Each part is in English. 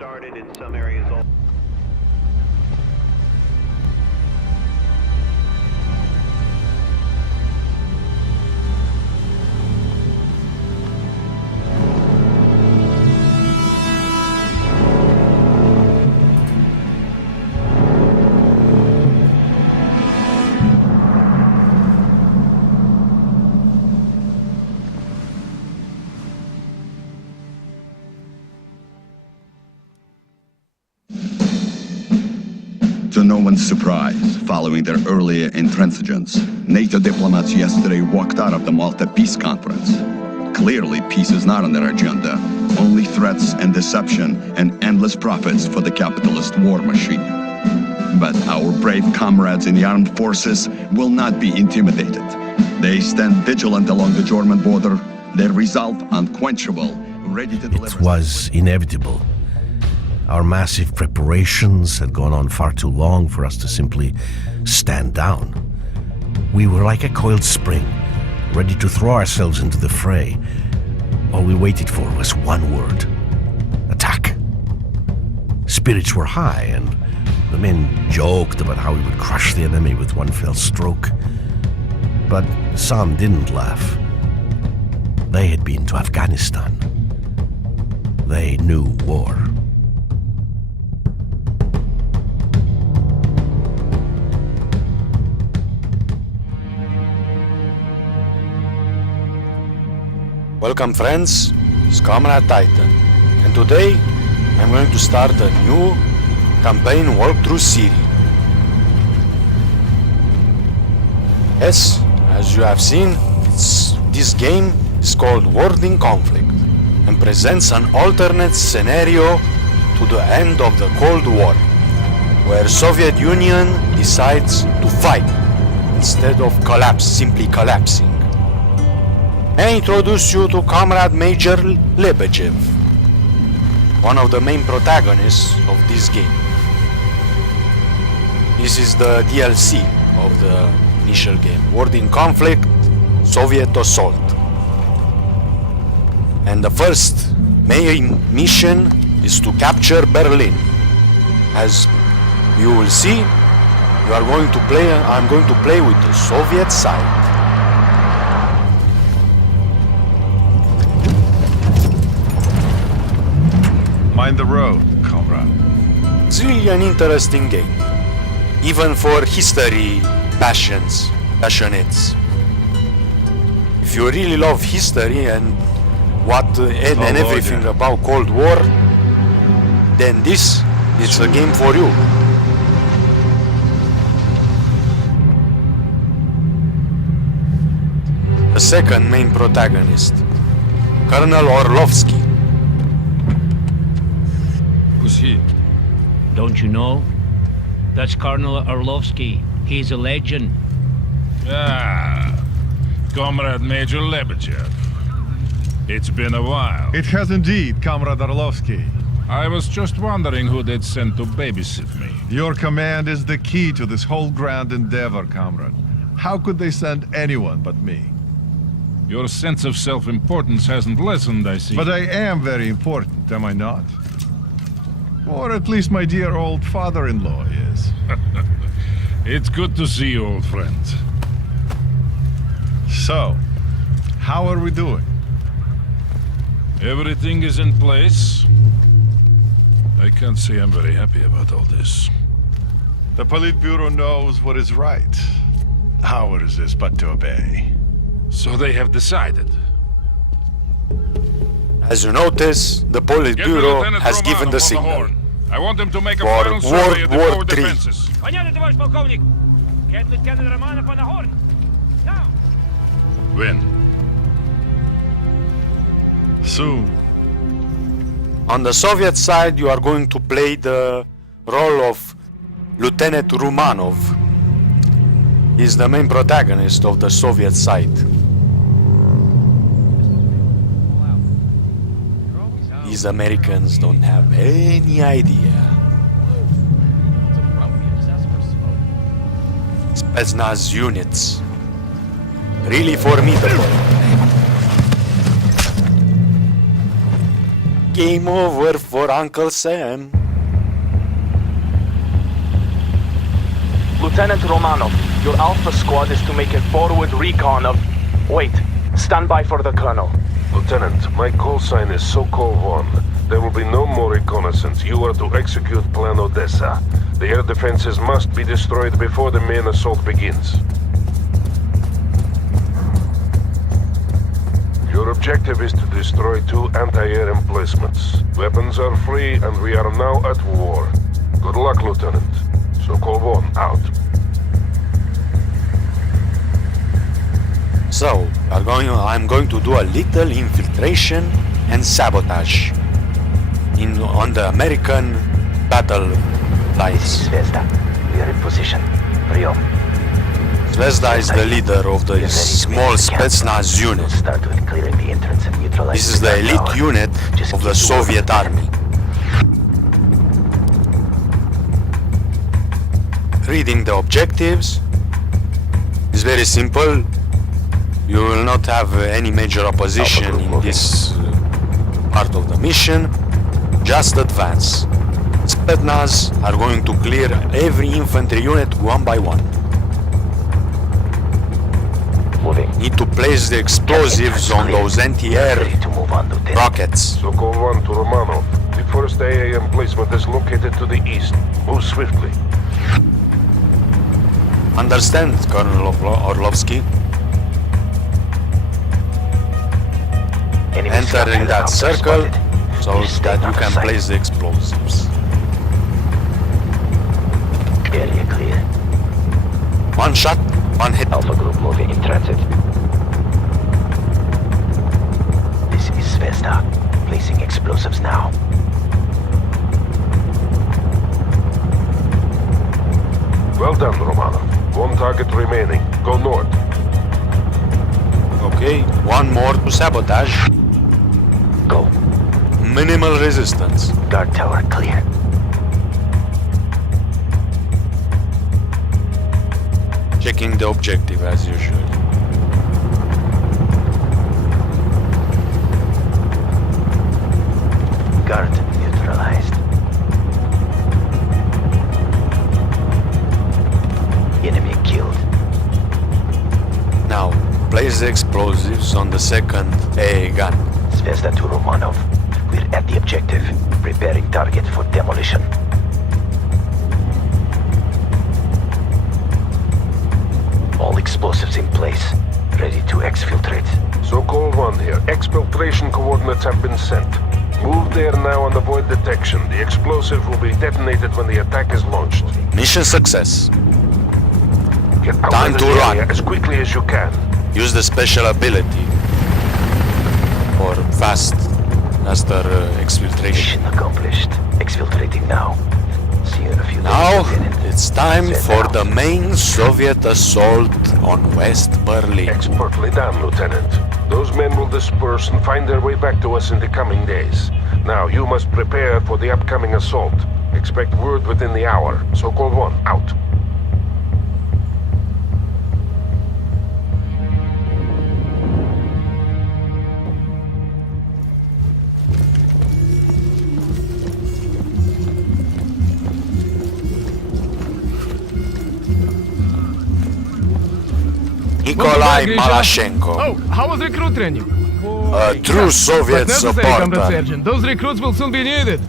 started in some areas. To no one's surprise, following their earlier intransigence, NATO diplomats yesterday walked out of the Malta Peace Conference. Clearly, peace is not on their agenda, only threats and deception and endless profits for the capitalist war machine. But our brave comrades in the armed forces will not be intimidated. They stand vigilant along the German border, their resolve unquenchable, ready to deliver... It was inevitable. Our massive preparations had gone on far too long for us to simply stand down. We were like a coiled spring, ready to throw ourselves into the fray. All we waited for was one word: attack. Spirits were high, and the men joked about how we would crush the enemy with one fell stroke. But some didn't laugh. They had been to Afghanistan. They knew war. Welcome friends, it's Comrade Titan, and today I'm going to start a new campaign walkthrough series. Yes, as you have seen, this game is called World in Conflict and presents an alternate scenario to the end of the Cold War, where Soviet Union decides to fight instead of simply collapsing. I introduce you to Comrade Major Lebedev, one of the main protagonists of this game. This is the DLC of the initial game, World in Conflict, Soviet Assault. And the first main mission is to capture Berlin. As you will see, I'm going to play with the Soviet side. Mind the road, comrade. It's really an interesting game, even for history passionates. If you really love history and everything about Cold War, then this is a game for you. The second main protagonist, Colonel Orlovsky. Who's he? Don't you know? That's Colonel Orlovsky. He's a legend. Ah, Comrade Major Lebedev. It's been a while. It has indeed, Comrade Orlovsky. I was just wondering who they'd send to babysit me. Your command is the key to this whole grand endeavor, comrade. How could they send anyone but me? Your sense of self-importance hasn't lessened, I see. But I am very important, am I not? Or at least my dear old father-in-law is. It's good to see you, old friend. So, how are we doing? Everything is in place. I can't say I'm very happy about all this. The Politburo knows what is right. Ours is but to obey. So they have decided. As you notice, the Politburo has given the signal. I want him to make a For final survey of the World core War III. defenses. Понятно, товарищ полковник. Get Lieutenant Romanov on the horn. Now. When? Soon. On the Soviet side, you are going to play the role of Lieutenant Romanov. He's the main protagonist of the Soviet side. These Americans don't have any idea. Spetsnaz units. Really formidable. Game over for Uncle Sam. Lieutenant Romanov, your Alpha squad is to make a forward recon of... Wait, stand by for the Colonel. Lieutenant, my call sign is Sokol 1. There will be no more reconnaissance. You are to execute Plan Odessa. The air defenses must be destroyed before the main assault begins. Your objective is to destroy 2 anti-air emplacements. Weapons are free and we are now at war. Good luck, Lieutenant. Sokol 1, out. So, I'm going to do a little infiltration and sabotage on the American battle lines. Zvezda, we are in position. Priom. Zvezda is the leader of the small Spetsnaz unit. Start with clearing the entrance and neutralizing. This is the elite unit of the Soviet army. Reading the objectives is very simple. You will not have any major opposition in this part of the mission. Just advance. Spetsnaz are going to clear every infantry unit one by one. Moving. Need to place the explosives on those anti-air Ready to move on, Lieutenant. rockets. Sokol 1 to Romanov. The first AA emplacement is located to the east. Move swiftly. Understand, Colonel Orlovsky? Enemy Enter in that helicopter circle spotted. so Please stay that you out of can sight. place the explosives. Area clear. One shot, one hit. Alpha group moving in transit. This is Zvezda. Placing explosives now. Well done, Romanov. 1 target remaining. Go north. Okay, one more to sabotage. Go. Minimal resistance. Guard tower clear. Checking the objective as usual. Guard neutralized. Enemy killed. Now, place the explosives on the second AA gun. Zvezda to Romanov. We're at the objective. Preparing target for demolition. All explosives in place. Ready to exfiltrate. Sokol 1 here. Exfiltration coordinates have been sent. Move there now and avoid detection. The explosive will be detonated when the attack is launched. Mission success. Get out Time of to this run. area as quickly as you can. Use the special ability for faster exfiltration. Mission accomplished. Exfiltrating now. See you in a few Now, days, Lieutenant. it's time Set for out. the main Soviet assault on West Berlin. Expertly done, Lieutenant. Those men will disperse and find their way back to us in the coming days. Now, you must prepare for the upcoming assault. Expect word within the hour. Sokol 1, out. Nikolai Malashenko, Oh, how was recruit training? a true Soviet Necessary, Comrade supporter. Sergeant. Those recruits will soon be needed.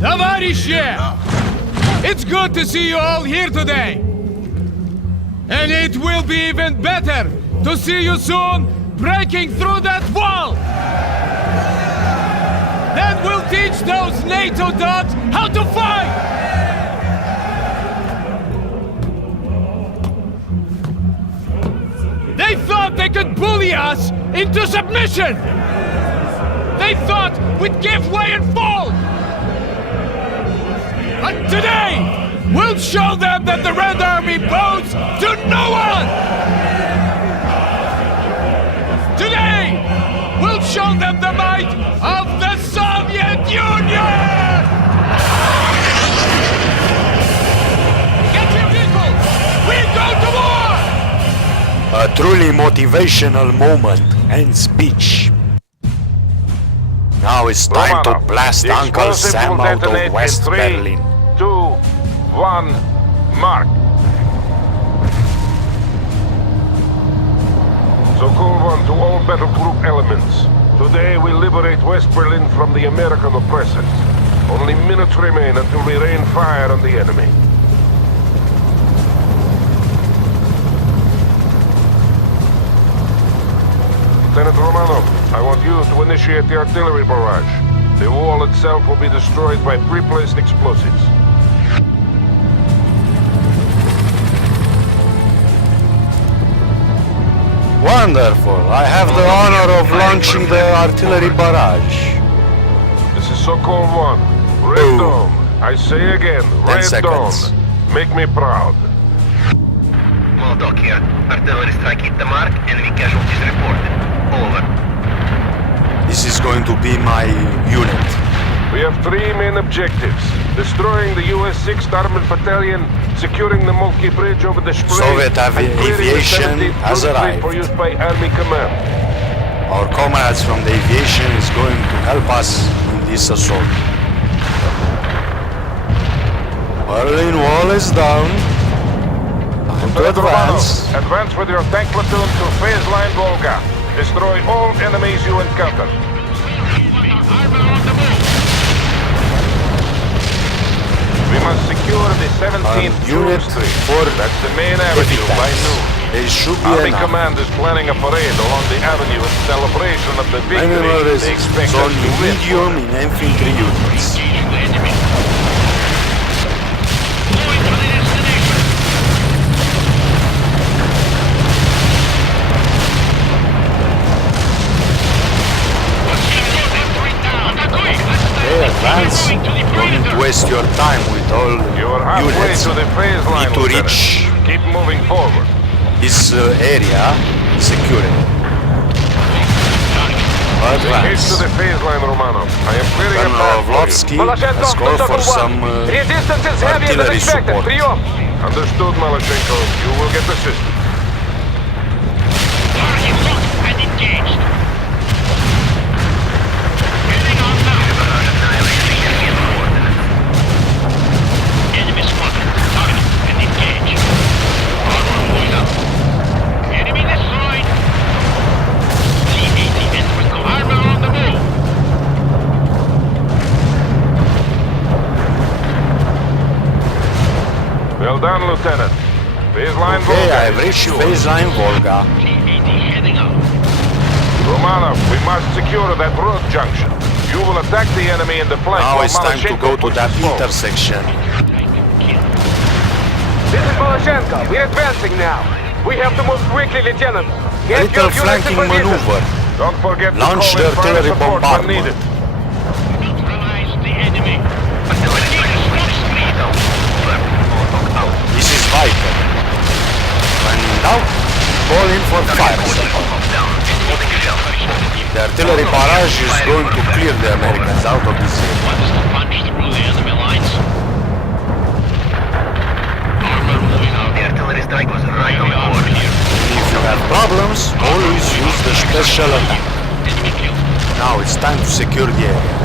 Товарищи! It's good to see you all here today. And it will be even better to see you soon breaking through that wall! Then we'll teach those NATO dogs how to fight! They thought they could bully us into submission! They thought we'd give way and fall! But today, we'll show them that the Red Army bows to no one! Today, we'll show them the might of the Soviet Union! Get your vehicles! We go to war! A truly motivational moment and speech. Now it's time to Romanov, blast the Uncle explosive Sam will out detonate of West in 3, Berlin. 2, 1, mark. Sokol 1 to all battle group elements. Today we liberate West Berlin from the American oppressors. Only minutes remain until we rain fire on the enemy. Lieutenant Romanov, I want you to initiate the artillery barrage. The wall itself will be destroyed by pre-placed explosives. Wonderful! I have the honor of launching the artillery barrage. This is Sokol 1. Red Dawn. I say again, Red Dawn. seconds. Make me proud. Moldoc here. Artillery strike hit the mark. Enemy casualties reported. Over. This is going to be my unit. We have 3 main objectives. Destroying the US 6th Armored Battalion, securing the Moltke Bridge over the Spree, Soviet and clearing the aviation 17th has Bullet arrived. for use by Army Command. Our comrades from the aviation is going to help us in this assault. Berlin Wall is down. Time to Lieutenant Romanov, advance. advance with your tank platoon to phase line Volga. Destroy all enemies you encounter. We must secure the 17th Unit Street. for That's the main avenue by noon. There should be Army enough. Command is planning a parade along the avenue in celebration of the victory Minimal they resistance, expect us only to win. medium in infantry units. Okay, advance. Don't need to waste your time with all You're halfway units. to the phase line, Need to Lieutenant. reach Keep moving forward. this area secured. Engage to Advance. the phase line, Romanov. I am clearing a Colonel path for you. Orlovsky has called for some artillery support. Understood, Malachenko. You will get assistance. Enemy spotted. Target and engage. Armor moving up. Enemy destroyed. T-80 entering. Armor on the move. Well done, Lieutenant. Phase line Okay, Volga I've is reached secure. phase line Volga. T-80 heading out. Romanov, we must secure that road junction. You will attack the enemy in the flank Now while it's time to Malachenko go to pushes that forward. intersection. This is Malachenko. We're advancing now. We have to move quickly, Lieutenant. A little flanking maneuver. Don't forget Launch to the call in fire artillery support when bombardment. needed. Neutralize the enemy. This is vital. When in doubt, call in for fire support. The artillery barrage is going to clear the Americans out of this area. Wants to punch through the enemy lines. Armor moving out. The artillery strike was right on the Armor border. here. If you have problems, always use the special attack. Enemy killed. Now it's time to secure the area.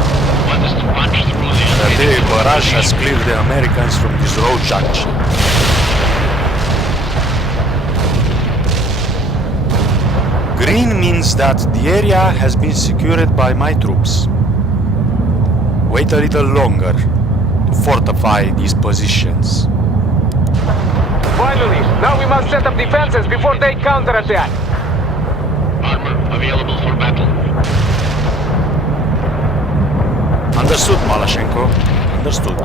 Wants to punch through the The enemy. artillery barrage has cleared the Americans from this road junction. Green means that the area has been secured by my troops. Wait a little longer to fortify these positions. Finally, now we must set up defenses before they counterattack. Armor available for battle. Understood, Malachenko. Understood.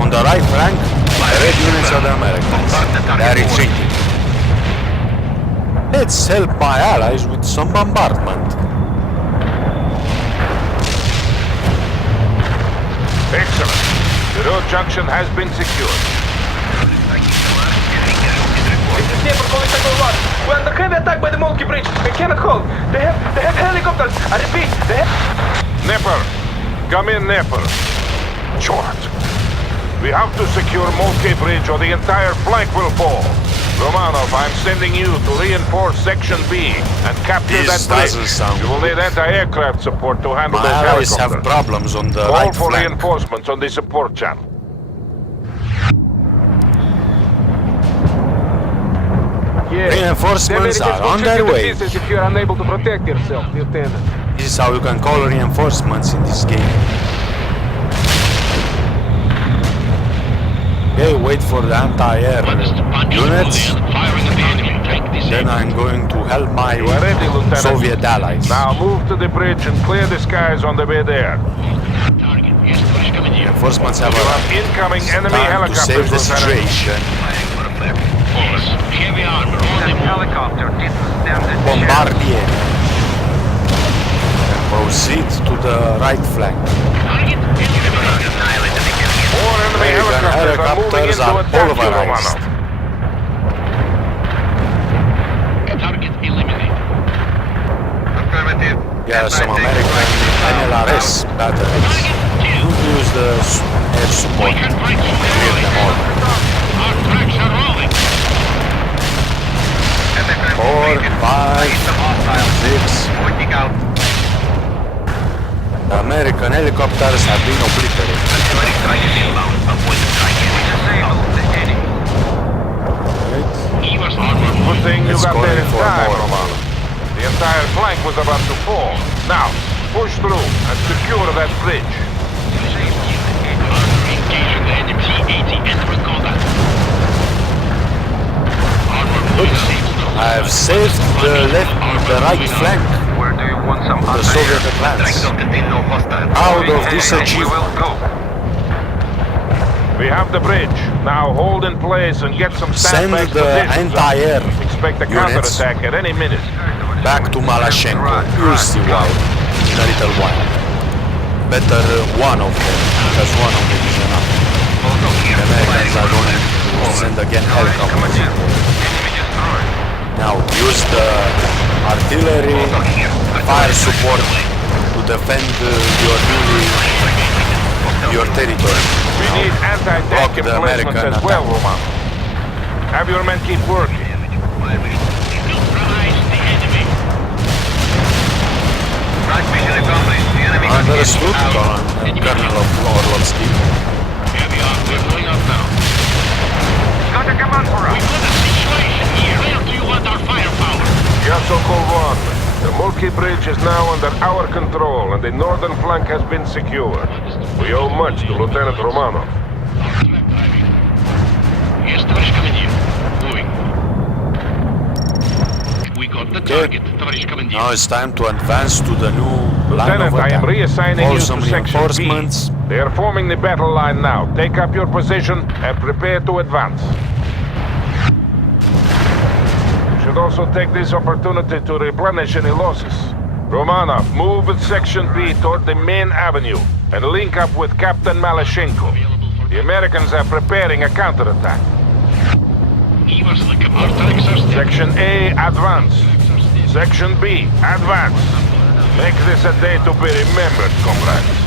On the right flank, the red units are the Americans. They are retreating. Let's help my allies with some bombardment. Excellent. The road junction has been secured. This is Dnepr calling Sector 1. We're under heavy attack by the Moltke Bridge. We cannot hold. They have helicopters. I repeat, they have... Dnepr. Come in, Dnepr. Short. We have to secure Moltke Bridge or the entire flank will fall. Romanov, I'm sending you to reinforce Section B and capture This that bridge. doesn't sound You will need anti-aircraft support to handle My those allies have helicopters. problems on the Call right for flank. reinforcements on the support channel. Reinforcements are on their way. If you're unable to protect yourself, Lieutenant. This is how you can call reinforcements in this game. Okay, wait for the anti-air units. Then I'm going to help my You are ready, Lieutenant. Soviet allies. Now move to the bridge and clear the skies on the way there. Reinforcements have You have arrived. incoming enemy Time to helicopters, save the Lieutenant. situation. Heavy armor on the move. Helicopter didn't stand a Bombardier. And proceed to the right flank. More enemy American helicopters are moving into helicopters are attack you, pulverized. Romanov. Target eliminated. Affirmative. Yeah, some American NLRS batteries. Use the air support. Clear them all. Our tracks are rolling. 4, 5, 6. Working out. The American helicopters have been obliterated. Artillery strike inbound. Avoid the strike. Disable the enemy. Eva's armor. Good thing you Let's got go there in in for time, more. Romanov. The entire flank was about to fall. Now, push through and secure that bridge. Engaging the enemy T-80 enemy combat. Armor disabled. I have saved the right flank. Where do you want some The Soviet advance. Strike zone contain no hostile. Out of this We achievement. will go. We have the bridge. Now hold in place and get some Send standby the positions. anti-air Expect a units counterattack at any minute. back to Malashenko. You'll see why in a little while. Better one of them, because one of them is enough. The Americans are going to send again helicopters. Now use the artillery fire support to defend your territory. We need anti-tank Block the emplacements American as well, attack. Roman. Have your men keep working. Neutralize the enemy. Right mission accomplished. The enemy Understood, continues out. Colonel of Orlovsky. Heavy armor. We're going up now. Got a command for us. We've got a situation here. Where do you want our firepower? Yasokol 1. The Mulki Bridge is now under our control and the northern flank has been secured. We owe much to Lieutenant Romanov. Yes, товарищ командир. Moving. We got the target, товарищ командир. Now it's time to advance to the new line Lieutenant, of I am attack. reassigning Call you some to Section reinforcements. B. They are forming the battle line now. Take up your position and prepare to advance. Should also take this opportunity to replenish any losses. Romanov, move with Section B toward the main avenue and link up with Captain Malashenko. The Americans are preparing a counterattack. Eva's like our tracks are still. Section A, advance. Section B, advance. Make this a day to be remembered, comrades.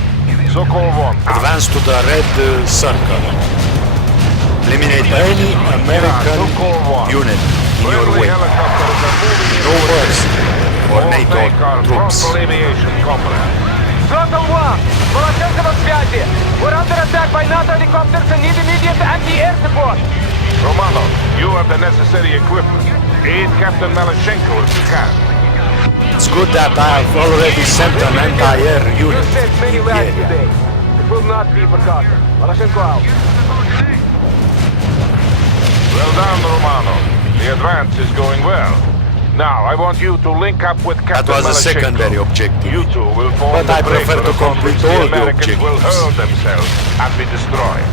Sokol 1, out. Advance to the red circle. Eliminate any American unit in your Friendly way. helicopters are moving in No your worse for All NATO thank our troops. frontal aviation comrades. Throttle 1! Malashenko на связи! We're under attack by NATO helicopters and need immediate anti-air support! Romanov, you have the necessary equipment. Aid Captain Malashenko if you can. It's good that I have already sent an anti-air You unit saved many in the lives area. today. It will not be forgotten. Malashenko out. Well done, Romanov. The advance is going well. Now, I want you to link up with That Captain was a Malashenko. secondary objective. You two will form But the I prefer breaker to upon complete which the all the Americans will objectives. hurl themselves and be destroyed.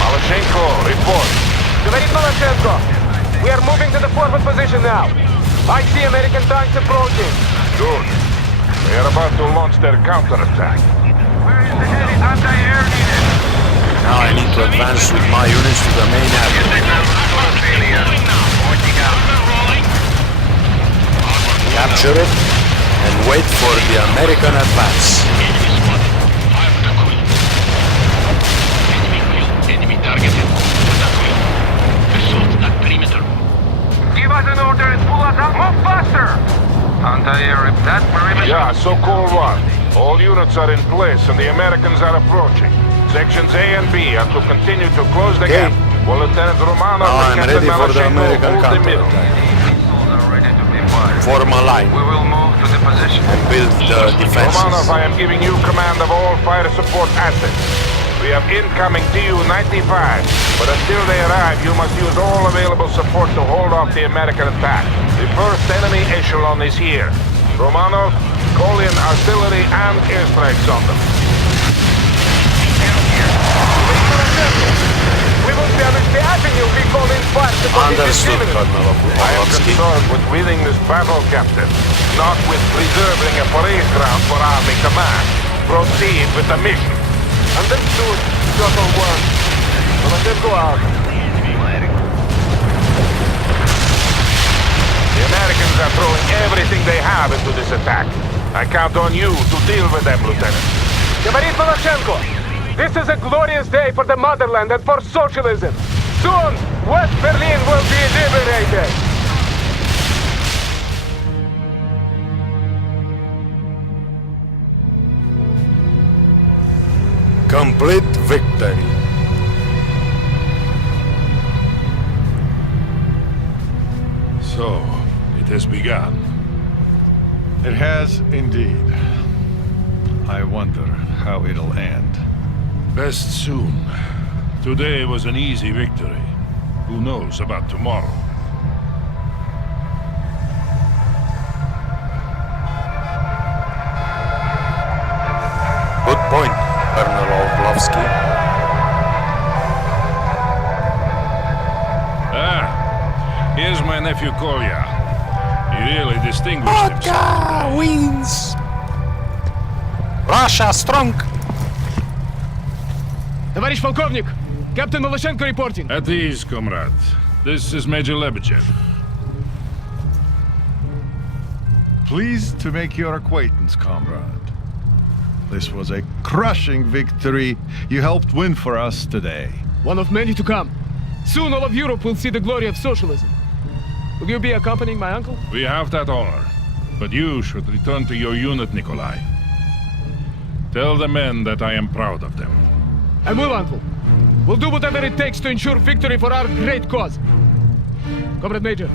Malashenko, report. Говорит Malashenko. We are moving to the forward position now. I see American tanks approaching. Good. They are about to launch their counterattack. Now I need to advance with my units to the main avenue. Capture it and wait for the American advance. Enemy spotted. Fire the crew. Enemy targeted. Атакуем. Assault that perimeter. Give us an order and pull us out. Move faster! Anti-air, that perimeter. Yeah, so call one. All units are in place and the Americans are approaching. Sections A and B are to continue to close the gap, while Lieutenant Romanov Now and I'm Captain ready for the Malachenko American hold the middle. counterattack. Form a line We will move to the position. and build the defenses. Romanov, I am giving you command of all fire support assets. We have incoming Tu-95, but until they arrive, you must use all available support to hold off the American attack. The first enemy echelon is here. Romanov, call in artillery and airstrikes on them. We will damage the avenue we call in fire to Understood, Colonel I am Orlovsky. concerned with winning this battle, Captain, not with preserving a parade ground for Army Command. Proceed with the mission. Understood. Shuttle 1. Let's go out. The Americans are throwing everything they have into this attack. I count on you to deal with them, Lieutenant. Говорит Малашенко, this is a glorious day for the motherland and for socialism. Soon, West Berlin will be liberated. Complete victory. So, it has begun. It has indeed. I wonder how it'll end. Best soon. Today was an easy victory. Who knows about tomorrow? Good point, Colonel Orlovsky. Ah, here's my nephew Kolya. He really distinguished himself. Wins! Russia strong! Товарищ полковник! Captain Malachenko reporting. At ease, comrade. This is Major Lebedev. Pleased to make your acquaintance, comrade. This was a crushing victory you helped win for us today. One of many to come. Soon all of Europe will see the glory of socialism. Will you be accompanying my uncle? We have that honor. But you should return to your unit, Nikolai. Tell the men that I am proud of them. I will, uncle. We'll do whatever it takes to ensure victory for our great cause. Comrade Major.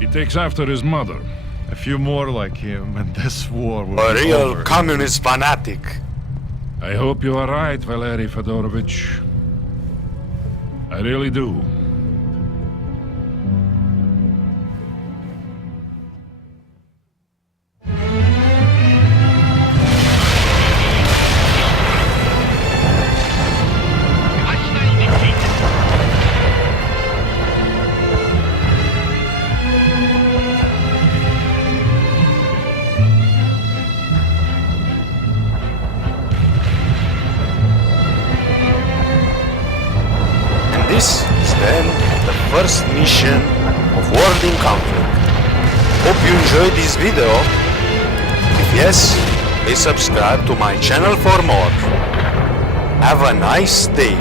He takes after his mother. A few more like him, and this war will A be real over. communist fanatic. I hope you are right, Valery Fedorovich. I really do. This is then the first mission of World in Conflict. Hope you enjoyed this video. If yes, please subscribe to my channel for more. Have a nice day.